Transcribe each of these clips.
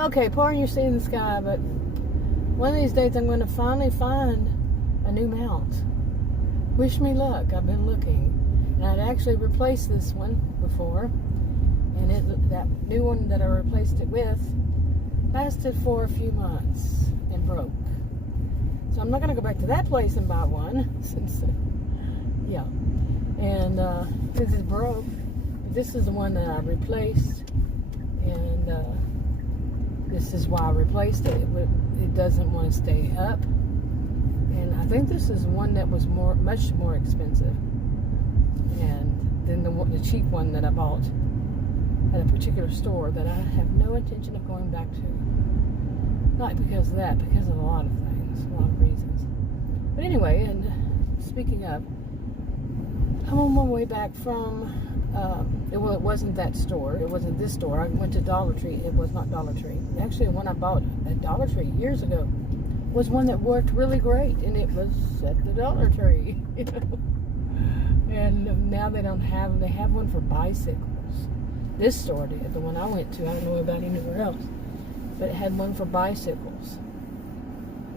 Okay, pouring your seed in the sky, but one of these days I'm going to finally find a new mount. Wish me luck. I've been looking. And I'd actually replaced this one before. And that new one that I replaced it with lasted for a few months and broke. So I'm not going to go back to that place and buy one. Since, yeah. And since it's broke, this is the one that I replaced. And this is why I replaced it. It doesn't want to stay up. And I think this is one that was much more expensive. And then the cheap one that I bought at a particular store that I have no intention of going back to. Not because of that, because of a lot of things, a lot of reasons. But anyway, and speaking of, I'm on my way back from, it wasn't that store. It wasn't this store. I went to Dollar Tree. It was not Dollar Tree. Actually, the one I bought at Dollar Tree years ago was one that worked really great, and it was at the Dollar Tree. You know? And now they don't have them. They have one for bicycles. This store did. The one I went to, I don't know about anywhere else, but it had one for bicycles.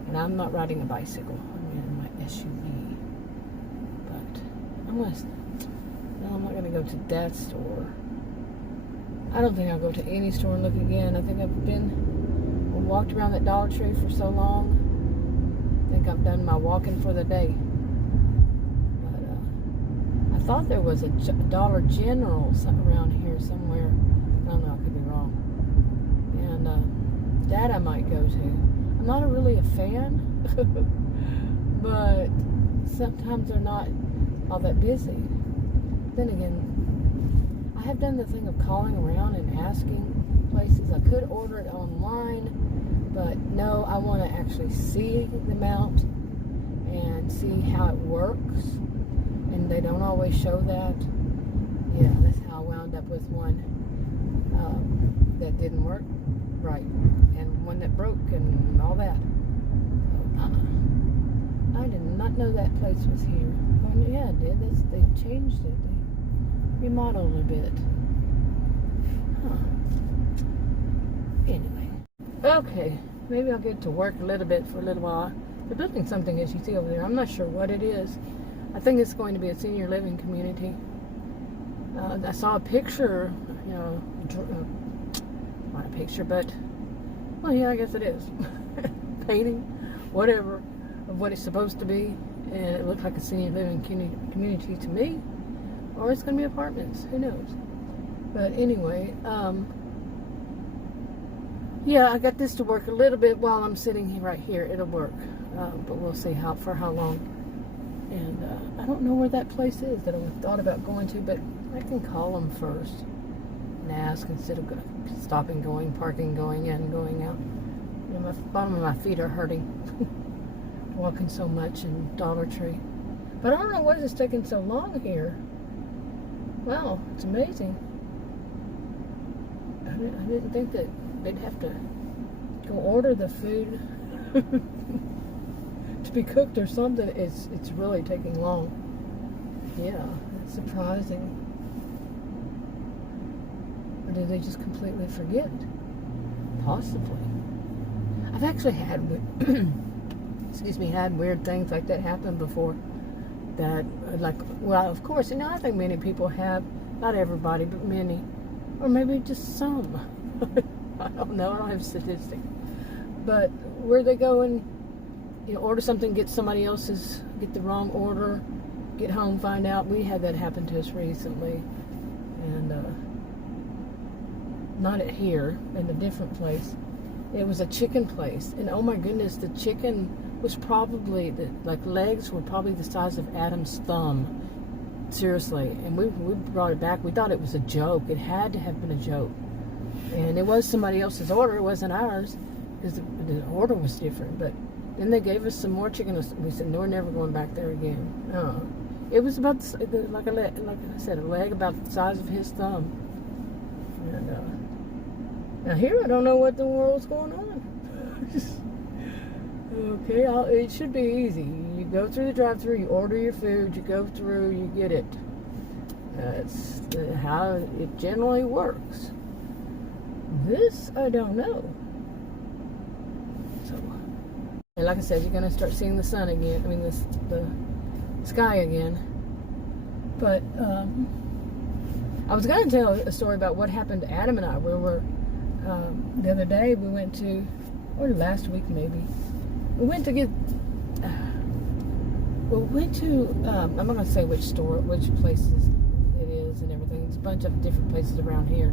And I'm not riding a bicycle. I'm in my SUV. But I'm not going to go to that store. I don't think I'll go to any store and look again. I think I've walked around that Dollar Tree for so long. I think I've done my walking for the day. But I thought there was a Dollar General around here somewhere. I don't know, I could be wrong. And that I might go to. I'm not really a fan, but sometimes they're not all that busy. Then again, I have done the thing of calling around and asking places. I could order it online, but no, I want to actually see the mount and see how it works, and they don't always show that. Yeah, that's how I wound up with one that didn't work right, and one that broke and all that. I did not know that place was here. Well, yeah, it did. They changed it. They remodeled a bit. Anyway. Okay. Maybe I'll get to work a little bit for a little while. They're building something, as you see over there. I'm not sure what it is. I think it's going to be a senior living community. I saw a picture, not a picture, but, well, yeah, I guess it is. Painting, whatever, of what it's supposed to be. And it looked like a senior living community to me. Or it's going to be apartments. Who knows? But anyway, yeah, I got this to work a little bit while I'm sitting right here. It'll work. But we'll see for how long. And I don't know where that place is that I thought about going to, but I can call them first and ask instead of stopping, going, parking, going in, going out. You know, the bottom of my feet are hurting. Walking so much in Dollar Tree. But I don't know what is taking so long here. Wow, it's amazing. I didn't think that they'd have to go order the food to be cooked or something. It's really taking long. Yeah, it's surprising. Or did they just completely forget? Possibly. I've actually had had weird things like that happen before. That, like, well, of course, I think many people have, not everybody, but many, or maybe just some. I don't know, I don't have statistics. But where they go and, order something, get the wrong order, get home, find out. We had that happen to us recently. And, not at here, in a different place. It was a chicken place. And oh my goodness, the chicken was probably, legs were probably the size of Adam's thumb. Seriously. And we brought it back. We thought it was a joke. It had to have been a joke. And it was somebody else's order. It wasn't ours. Because the order was different. But then they gave us some more chicken. We said, no, we're never going back there again. It was about, like I said, a leg about the size of his thumb. And now here, I don't know what the world's going on. Okay, it should be easy. You go through the drive-thru, you order your food, you go through, you get it. That's how it generally works. This, I don't know. And like I said, you're going to start seeing the sun again. I mean, the sky again. But I was going to tell a story about what happened to Adam and I. We were, the other day, we went to, or last week maybe, we went to get, I'm not going to say which store, which places it is and everything. It's a bunch of different places around here.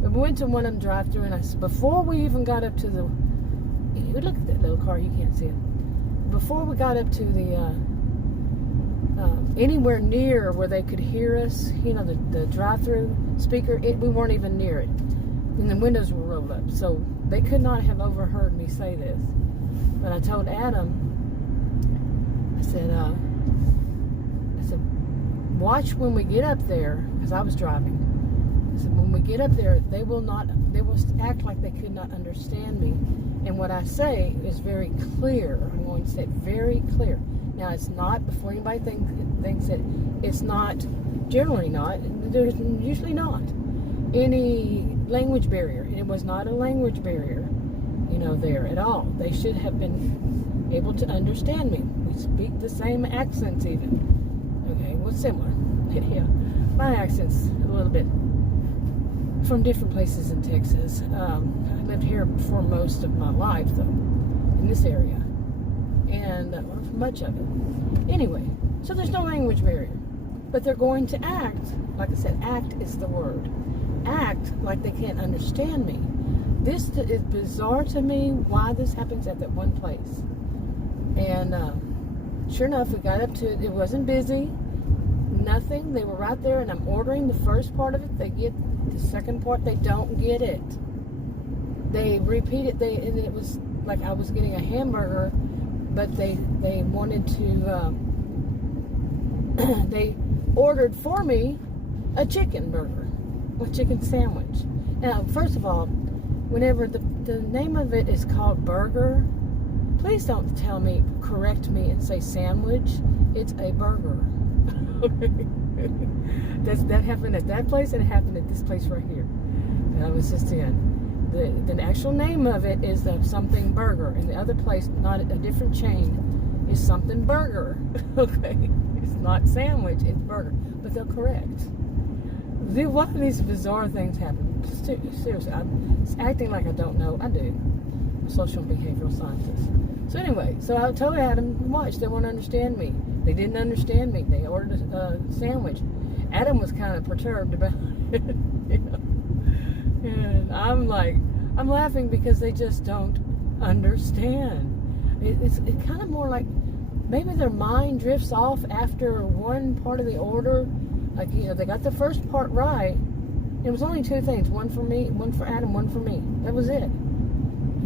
But we went to one of them drive-through, and before we even got up to the, you look at that little car, you can't see it. Before we got up to the, anywhere near where they could hear us, the drive-through speaker, we weren't even near it. And the windows were rolled up, so they could not have overheard me say this. But I told Adam, I said, watch when we get up there, because I was driving. I said, when we get up there, they will act like they could not understand me. And what I say is very clear. I'm going to say it very clear. Now, it's not, before anybody thinks that it's not, generally not, there's usually not any language barrier. It was not a language barrier, there at all. They should have been able to understand me. We speak the same accents even. Okay, well, similar. Yeah, my accent's a little bit from different places in Texas. I lived here for most of my life, though, in this area. And much of it. Anyway, so there's no language barrier. But they're going to act, like I said, act is the word. Act like they can't understand me. This is bizarre to me why this happens at that one place. And sure enough, we got up to it. It wasn't busy. Nothing. They were right there, and I'm ordering the first part of it. They get the second part. They don't get it. They repeat it. And it was like I was getting a hamburger, but they wanted to. They ordered for me a chicken burger, a chicken sandwich. Now, first of all, whenever the name of it is called burger, please don't correct me and say sandwich. It's a burger. That happened at that place, and it happened at this place right here. And I was just in. The actual name of it is the something burger, and the other place, not a different chain, is something burger. Okay, it's not sandwich, it's burger. But they'll correct. One of these bizarre things happen. Seriously, I'm acting like I don't know. I do. I'm a social and behavioral scientist. So anyway, so I told Adam, watch, they won't understand me. They didn't understand me. They ordered a sandwich. Adam was kind of perturbed about it. And I'm laughing because they just don't understand. It's kind of more like maybe their mind drifts off after one part of the order. Like, they got the first part right. It was only two things. One for me, one for Adam, one for me. That was it.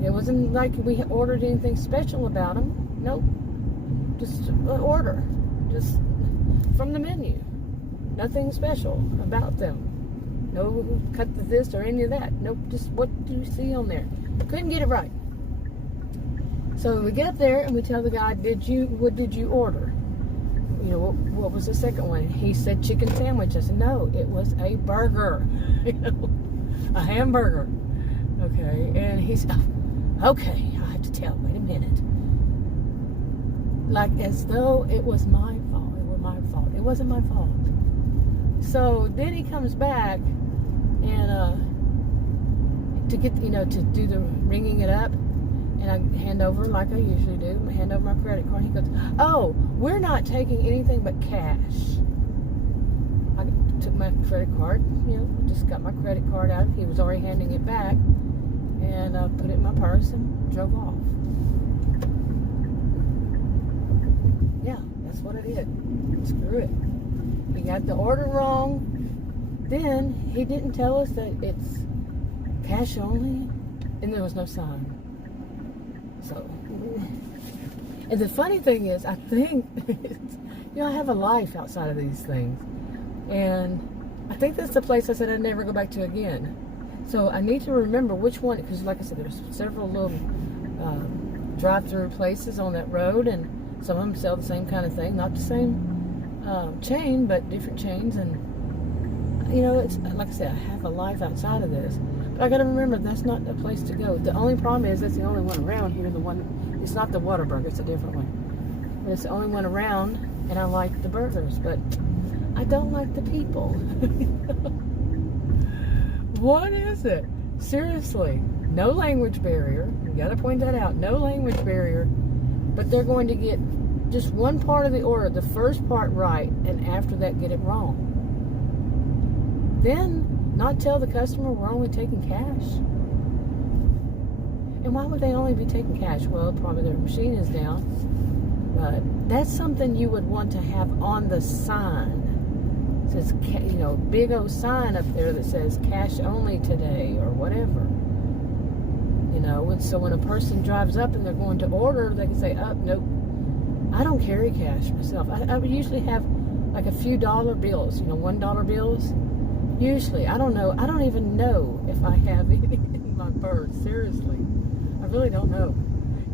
It wasn't like we ordered anything special about them. Nope. Just an order. Just from the menu. Nothing special about them. No cut to this or any of that. Nope. Just what do you see on there? Couldn't get it right. So we get up there and we tell the guy, what did you order? What was the second one? He said chicken sandwich. I said, no, it was a burger. A hamburger. Okay. And he said, okay, I have to tell. Wait a minute. Like as though it was my fault. It was my fault. It wasn't my fault. So then he comes back and to get, to do the ringing it up. And I hand over, like I usually do, I hand over my credit card. He goes, oh, we're not taking anything but cash. I took my credit card, just got my credit card out. He was already handing it back. And I put it in my purse and drove off. Yeah, that's what I did. Screw it. He got the order wrong. Then he didn't tell us that it's cash only. And there was no sign. So, and the funny thing is, I think, I have a life outside of these things. And I think that's the place I said I'd never go back to again. So I need to remember which one, because like I said, there's several little drive-through places on that road, and some of them sell the same kind of thing. Not the same chain, but different chains. And, it's like I said, I have a life outside of this. But I got to remember, that's not a place to go. The only problem is that's the only one around here. The one It's not the Whataburger, it's a different one. But it's the only one around, and I like the burgers, but I don't like the people. What is it? Seriously, no language barrier. You got to point that out. No language barrier, but they're going to get just one part of the order, the first part right, and after that get it wrong. Then not tell the customer we're only taking cash. And why would they only be taking cash? Well, probably their machine is down. But that's something you would want to have on the sign. It says, big old sign up there that says cash only today or whatever. And so when a person drives up and they're going to order, they can say, oh, nope, I don't carry cash myself. I would usually have like a few dollar bills, $1 bills. Usually, I don't know. I don't even know if I have any in my purse. Seriously, I really don't know.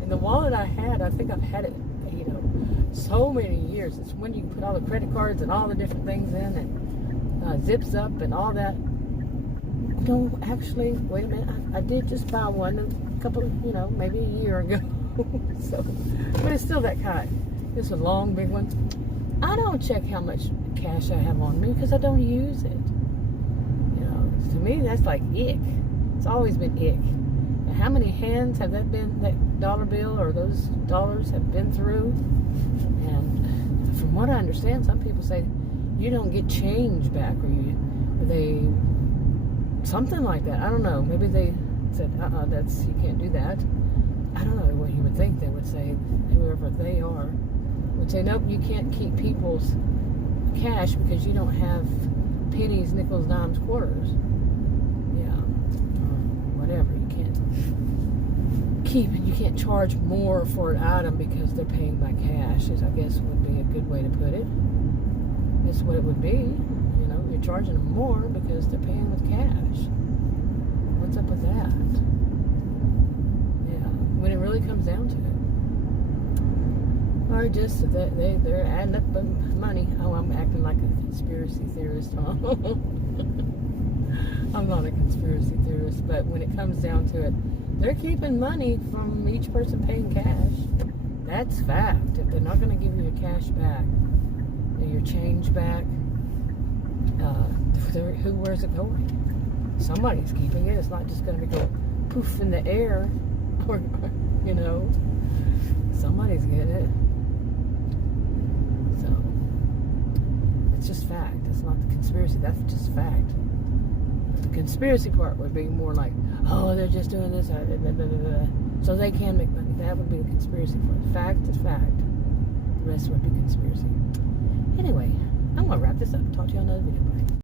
And the wallet I had, I think I've had it, so many years. It's when you can put all the credit cards and all the different things in, and zips up and all that. No, actually, wait a minute. I did just buy one a couple, maybe a year ago. So, but it's still that kind. It's a long, big one. I don't check how much cash I have on me because I don't use it. To me, that's like ick. It's always been ick. And how many hands have that dollar bill or those dollars have been through? And from what I understand, some people say you don't get change back, or they something like that. I don't know. Maybe they said, you can't do that. I don't know what you would think they would say. Whoever they are would say, nope, you can't keep people's cash because you don't have pennies, nickels, dimes, quarters. Whatever, you can't keep it. You can't charge more for an item because they're paying by cash, I guess would be a good way to put it. That's what it would be. You're charging them more because they're paying with cash. What's up with that? Yeah, when it really comes down to it. Or just that they're adding up money. Oh, I'm acting like a conspiracy theorist, huh? I'm not a conspiracy theorist, but when it comes down to it, they're keeping money from each person paying cash. That's fact. If they're not going to give you your cash back, your change back, where's it going? Somebody's keeping it. It's not just going to be going poof in the air, or somebody's getting it. So it's just fact. It's not the conspiracy. That's just fact. The conspiracy part would be more like, oh, they're just doing this, blah, blah, blah, blah, so they can make money. That would be the conspiracy part. Fact is fact. The rest would be conspiracy. Anyway, I'm going to wrap this up. Talk to you on another video. Bye.